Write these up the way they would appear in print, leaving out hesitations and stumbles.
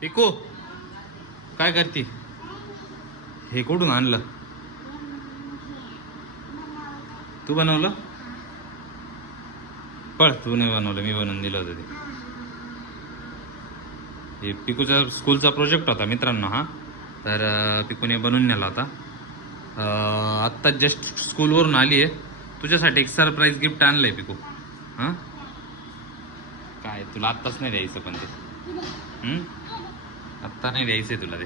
Pico काय करते? हे कुठून आणलं? तू बनवलं? पळ, तू नाही बनवलं, मी बनवून दिलं होतं ते. हे पिकूचा स्कूलचा प्रोजेक्ट होता मित्रांनो हा. तर पिकूने बनवून नेला होता. आत्ता जस्ट स्कूलवरून आली आहे. तुझ्यासाठी एक सरप्राईज गिफ्ट आणलंय पिकू. हां काय तुला आत्ताच नाही द्यायचं पण ते. आत्ता नाही द्यायचंय तुला ते.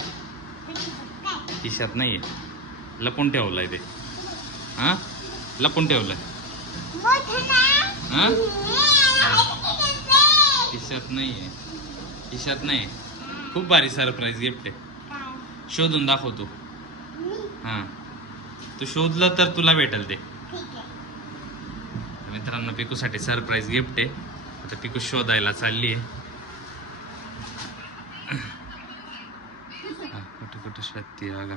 खिशात नाही आहे, लपून ठेवलंय ते. हां लपून ठेवलंय. हां खिशात नाही आहे, खिशात नाही. खूप भारी सरप्राईज गिफ्ट आहे. शोधून दाखवतो. हां तू शोधलं तर तुला भेटेल ते. मित्रांनो पिकूसाठी सरप्राईज गिफ्ट आहे. आता पिकू शोधायला चालली आहे. कुठे कुठे शोधते बघा.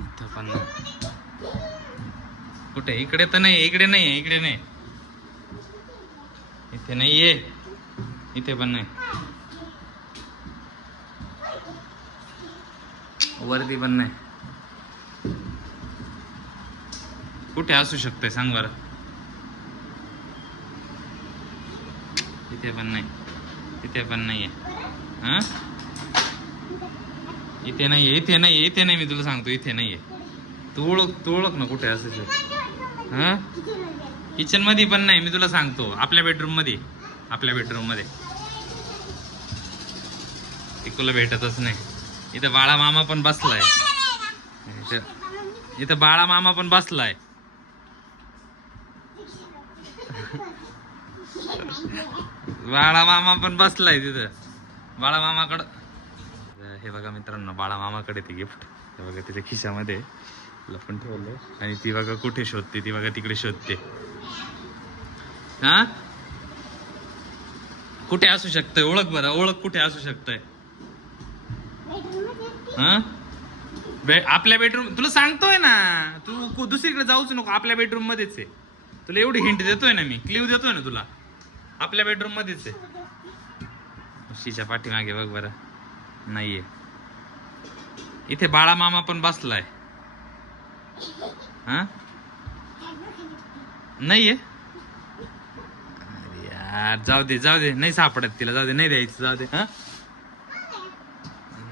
इथं पण कुठे? इकडे तर नाही, इकडे नाही, इकडे नाही, इथे नाहीये, इथे पण नाही, वरती पण नाही. कुठे असू शकते सांग बरं? इथे पण नाही, इथे पण नाहीये. हा इथे नाहीये, इथे नाहीये, इथे नाही. मी तुला सांगतो इथे नाहीये. तू ओळख ना कुठे असू शकते. हा किचन मध्ये पण नाही. मी तुला सांगतो आपल्या बेडरूम मध्ये, आपल्या बेडरूम मध्ये. पिकूला भेटतच नाही. इथं बाळा मामा पण बसलाय. इथं बाळा मामा पण बसलाय. बाळा मामा पण बसलाय तिथं. बाळा मामाकडं हे बघा मित्रांनो, बाळा मामाकडे ते गिफ्ट हे बघा तिच्या खिशामध्ये लपून ठेवलंय. आणि ती बघा कुठे शोधते, ती बघा तिकडे शोधते. हा कुठे असू शकतंय? ओळख बरं, ओळख कुठे असू शकतंय? हा आपल्या बेडरूम. तुला सांगतोय ना, तू दुसरीकडे जाऊच नको, आपल्या बेडरूम मध्येच आहे. तुला एवढी हिंट देतोय ना, मी क्ल्यू देतोय ना तुला. आपल्या बेडरूम मध्येच आहे. उशीच्या पाठीमागे बघ बरं. नाहीये. इथे बाळा मामा पण बसलाय. हा नाहीये. अरे यार जाऊ दे, जाऊ दे. नाही सापडत तिला, जाऊ दे. नाही द्यायचं, जाऊ दे. हा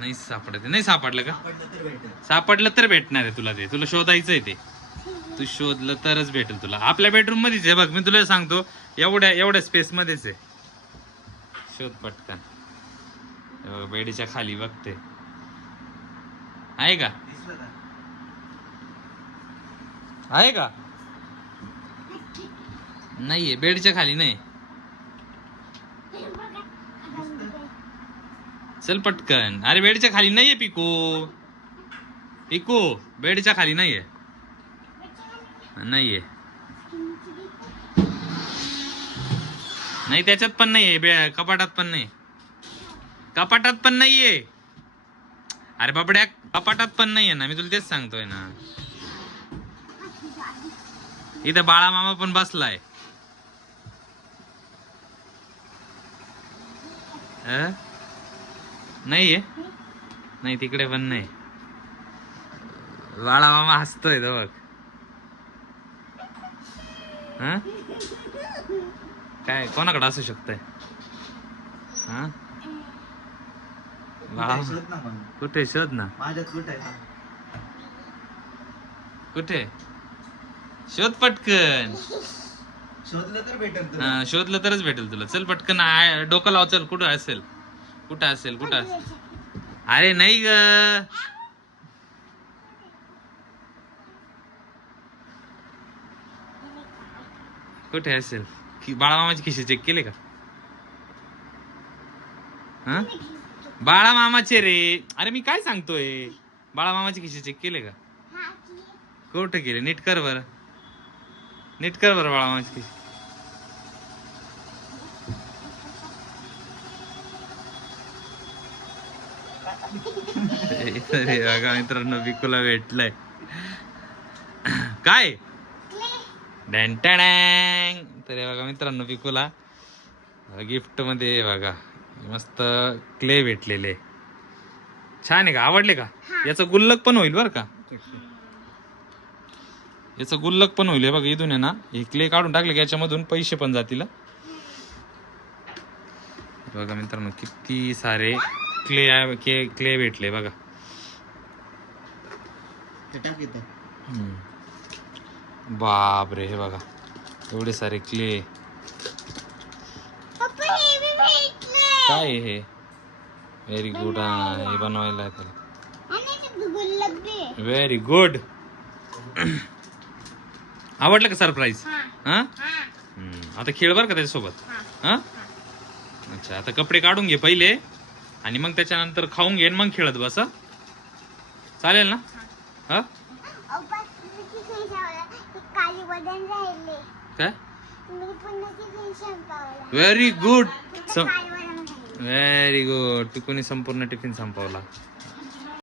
नाही सापडत, नाही सापडलं का? सापडलं तर भेटणार आहे तुला ते. तुला शोधायचंय ते. तू शोधलं तरच भेटेल तुला. आपल्या बेडरूम मध्येच आहे बघ. मी तुला सांगतो एवढ्या एवढ्या स्पेस मध्येच आहे. शोध पटकन. बेडीच्या खाली बघते. आहे का? आहे का? नाहीये, बेडच्या खाली नाही. चल पटकन. अरे बेडच्या खाली नाहीये पिकू. पिकू बेडच्या खाली नाहीये. नाहीये. नाही त्याच्यात पण नाहीये. कपाटात पण नाही. कपाटात पण नाहीये. अरे बाबड्या कपाटात पण नाहीये ना. मी तुला तेच सांगतोय ना. इथं बाळा मामा पण बसलाय. नाहीये. नाही तिकडे पण नाही. बाळा मामा हसतोय तो बघ. हा काय कोणाकडे असू शकतंय? हा कुठे? शोध ना. कुठे? शोध पटकन. शोधलं तर भेटेल. हा शोधलं तरच भेटेल तुला. चल पटकन. डोकं लाव. चल कुठं असेल, कुठं असेल, कुठं असेल. अरे नाही ग. कुठे असेल? बाळामामाचे खिशे चेक केले का? हा बाळामामाचे रे. अरे मी काय सांगतोय, बाळामामाचे खिशे चेक केले का? कुठे केले? नीट कर बरं, नीट कर बरं बाळामामाचे खिशे. अरे बघा मित्रांनो, बिकूला भेटलंय. काय डॅन. तर बघा मित्रांनो, पिकूला गिफ्ट मध्ये बघा मस्त क्ले भेटलेले. छान आहे का? आवडले का? याचं गुल्लक पण होईल बरं का. याचं गुल्लक पण होईल. हे बघा इथून आहे ना, हे क्ले काढून टाकले की याच्यामधून पैसे पण जातील. बघा मित्रांनो किती सारे क्ले भेटले बघा. ते टाक इथं. बापरे, हे बघा एवढे सारे क्ले. काय आहे हे? Very good. हे बनवायला आहे त्याला. Very good. आवडलं का सरप्राईज? हा. आता खेळ बर का त्याच्यासोबत. हा. अच्छा, आता कपडे काढून घे पहिले आणि मग त्याच्यानंतर खाऊन घे मग खेळत बस. चालेल ना? हा. काय? Very good. Very good. पिकूने संपूर्ण टिफिन संपवला.